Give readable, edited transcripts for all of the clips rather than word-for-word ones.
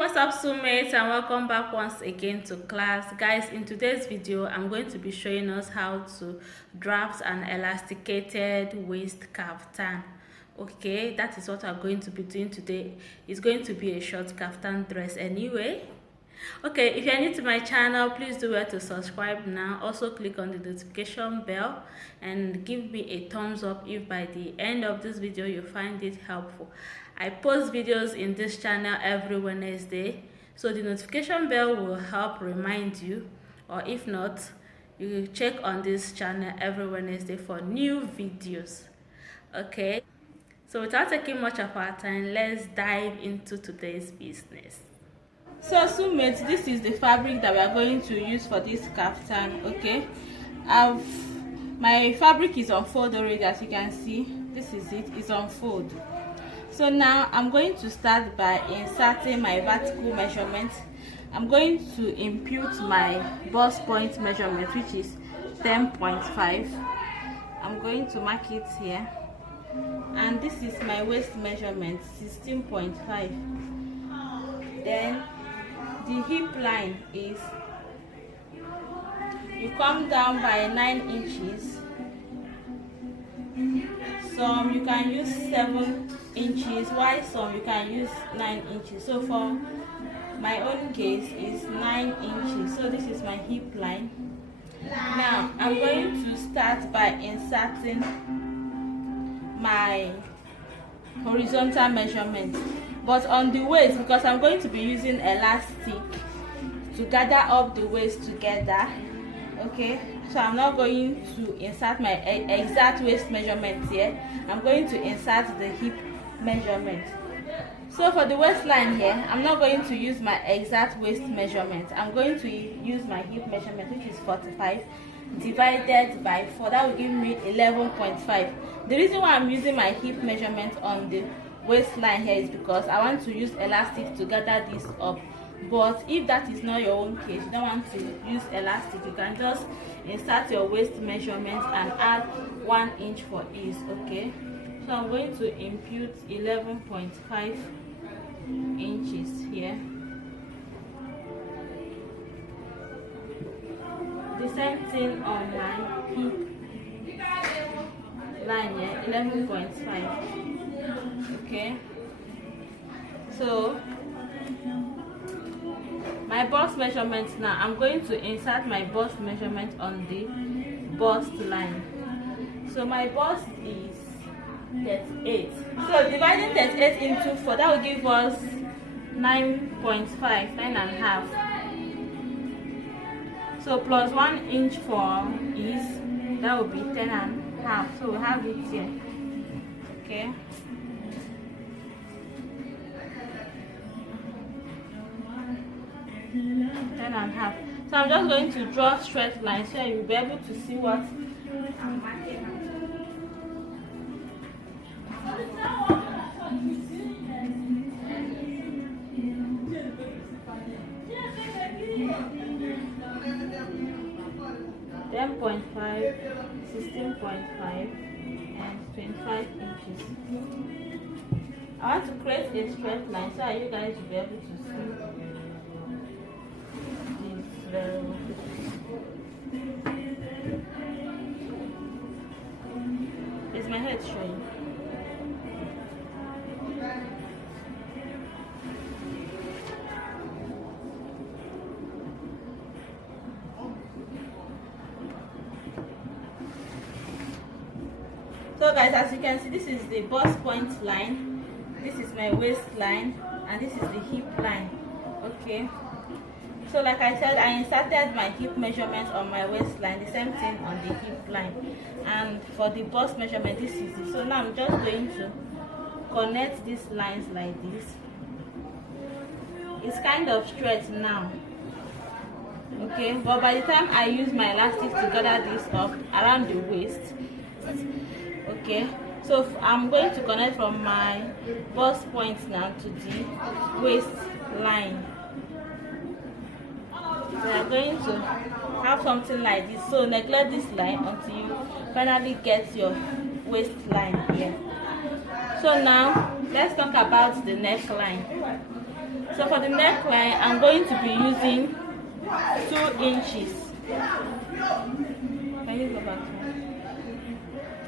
What's up, schoolmates, and welcome back once again to class. Guys, in today's video I'm going to be showing us how to draft an elasticated waist kaftan. Okay, that is what I'm going to be doing today. It's going to be a short kaftan dress anyway. Okay, if you're new to my channel, please do well to subscribe now. Also click on the notification bell and give me a thumbs up if by the end of this video you find it helpful. I post videos in this channel every Wednesday, so the notification bell will help remind you, or if not, you check on this channel every Wednesday for new videos. Okay, so without taking much of our time, let's dive into today's business. So schoolmates, this is the fabric that we are going to use for this kaftan. Okay, my fabric is on fold already, as you can see. This is it, it's on fold. So now I'm going to start by inserting my vertical measurement. I'm going to impute my bust point measurement, which is 10.5. I'm going to mark it here, and this is my waist measurement, 16.5. Then the hip line is, you come down by 9 inches. Some you can use 7 inches, while some you can use 9 inches. So for my own case is 9 inches. So this is my hip line. Now I'm going to start by inserting my horizontal measurement, but on the waist, because I'm going to be using elastic to gather up the waist together. Okay, so I'm not going to insert my exact waist measurement here. I'm going to insert the hip measurement. So for the waistline here, I'm not going to use my exact waist measurement. I'm going to use my hip measurement, which is 45 divided by 4. That will give me 11.5. The reason why I'm using my hip measurement on the waistline here is because I want to use elastic to gather this up. But if that is not your own case, you don't want to use elastic, you can just insert your waist measurement and add 1 inch for ease. Okay, so I'm going to impute 11.5 inches here. The same thing on my hip line here, 11.5. Okay, so my bust measurement now, I'm going to insert my bust measurement on the bust line. So my bust is 38. So dividing 38 into 4, that will give us 9.5, 9.5. So plus 1 inch for ease, that will be 10.5. So we have it here. Okay. Ten and a half. So I'm just going to draw straight lines so you'll be able to see what I'm marking. 10.5, 16.5, and 25 inches. I want to create a straight line so that you guys will be able to see. Is my head showing? So guys, as you can see, this is the bust point line, this is my waistline, and this is the hip line. Okay, so like I said, I inserted my hip measurement on my waistline, the same thing on the hip line, and for the bust measurement, this is it. So now I'm just going to connect these lines like this. It's kind of straight now. Okay, but by the time I use my elastic to gather this up around the waist. Okay, so I'm going to connect from my bust point now to the waistline. We are going to have something like this. So neglect this line until you finally get your waistline here. So now let's talk about the neckline. So for the neckline, I'm going to be using 2 inches. Can you go back?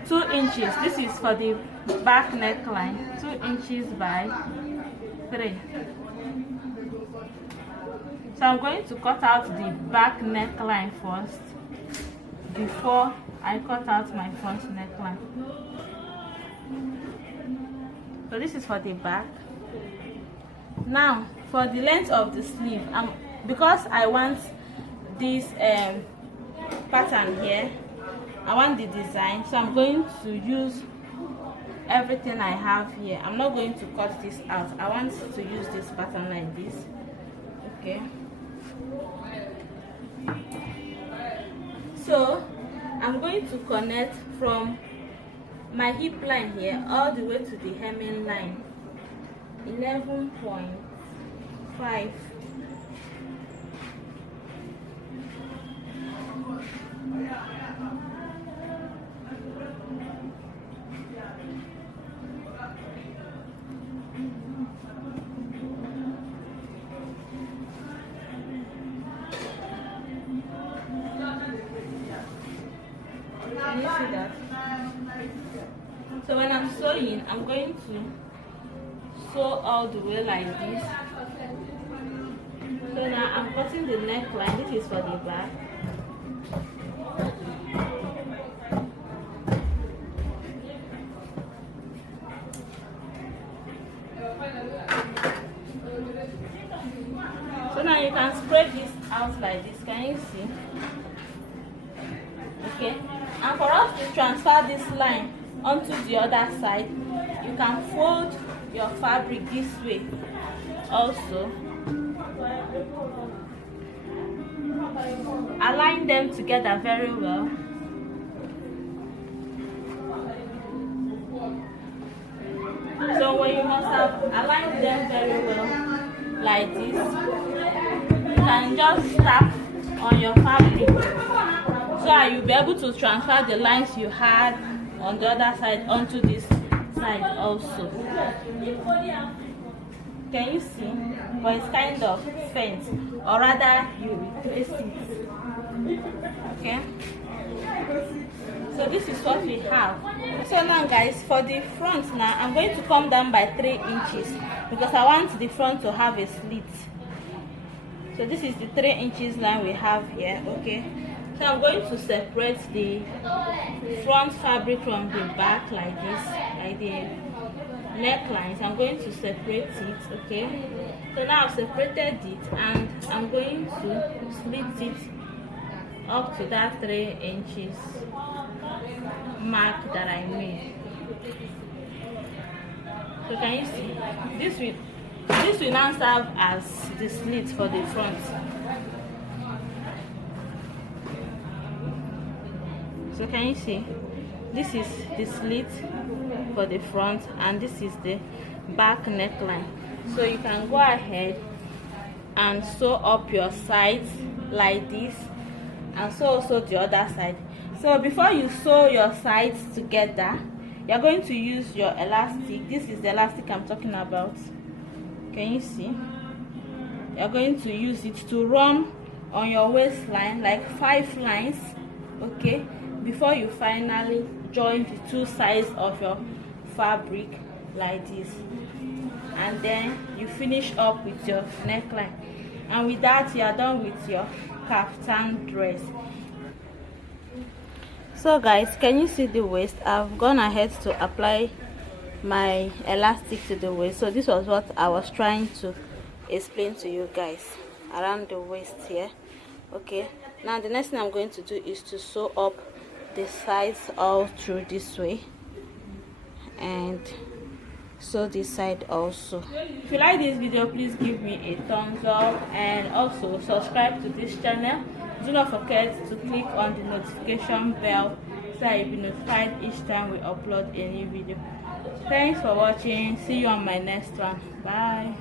2 inches. This is for the back neckline. 2 inches by 3. So I'm going to cut out the back neckline first before I cut out my front neckline. So this is for the back. Now for the length of the sleeve, because I want this pattern here, I want the design, so I'm going to use everything I have here. I'm not going to cut this out. I want to use this pattern like this. Okay, so I'm going to connect from my hip line here all the way to the hemming line, 11.5. Can you see that? So when I'm sewing, I'm going to sew all the way like this. So now I'm cutting the neckline. This is for the back. So now you can spread this out like this. Can you see? Okay, and for us to transfer this line onto the other side, you can fold your fabric this way also. Align them together very well. So when you must have aligned them very well like this, you can just tap on your fabric so that you'll be able to transfer the lines you had on the other side onto this side also. Can you see? But it's kind of faint, or rather you replace it. Okay, so this is what we have. So now guys, for the front now, I'm going to come down by 3 inches because I want the front to have a slit. So this is the 3 inches line we have here. Okay, so I'm going to separate the front fabric from the back like this, like the necklines. I'm going to separate it. Okay, so now I've separated it and I'm going to slit it up to that 3 inches mark that I made. So can you see? This will now serve as the slit for the front. So can you see? This is the slit for the front and this is the back neckline. So you can go ahead and sew up your sides like this and sew also the other side. So before you sew your sides together, you're going to use your elastic. This is the elastic I'm talking about. Can you see? You're going to use it to run on your waistline like 5 lines, okay, before you finally join the 2 sides of your fabric like this, and then you finish up with your neckline, and with that you are done with your kaftan dress. So guys, can you see the waist? I've gone ahead to apply my elastic to the waist. So this was what I was trying to explain to you guys around the waist here. Okay, now the next thing I'm going to do is to sew up the sides all through this way and sew this side also. If you like this video, please give me a thumbs up and also subscribe to this channel. Do not forget to click on the notification bell so that you'll be notified each time we upload a new video. Thanks for watching. See you on my next one. Bye.